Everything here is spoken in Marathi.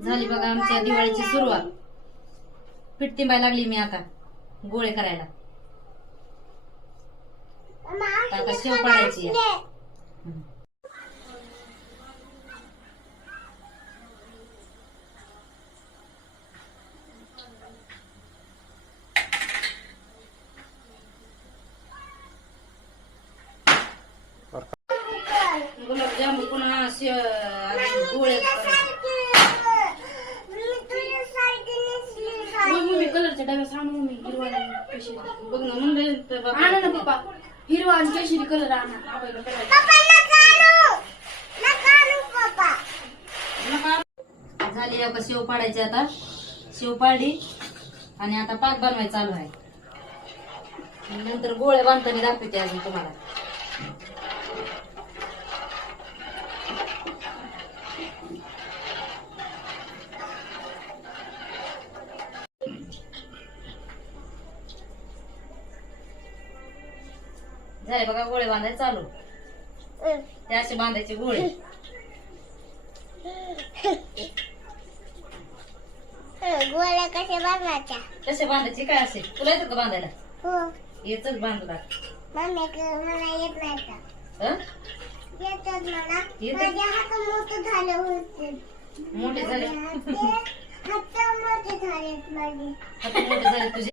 झाली बघा आमच्या दिवाळीची सुरुवात. पीठ तिंबायला लागली मी आता गोळे करायला. आता शेव पाडायची आहे. गुलाबजामुन पुन्हा गोळे मम्मी कलरच्या डब्यात सांग मम्मी हिरवा बघ ना म्हणलं आणा ना पप्पा हिरवा आणि केशरी कलर आणा. झाली आता शेव पाडायची. आता शेव पाडली आणि आता पाक बनवायचा चालू आहे. नंतर गोळे बांधताना दाखवते अजून तुम्हाला. झाले बघा गोळे बांधायचे चालू. ते असे बांधायचे गोळे. गोळ्या कशा बांधायच्या? कसे बांधायचे काय असे तुला येतं का बांधायला? हो येतच बांधला. मला येत नाही का? येतात मला. माझ्या हात मोठे झाले होते. मोठे झाले हात मोठे झालेत माझे. हात मोठे झाले तुझे.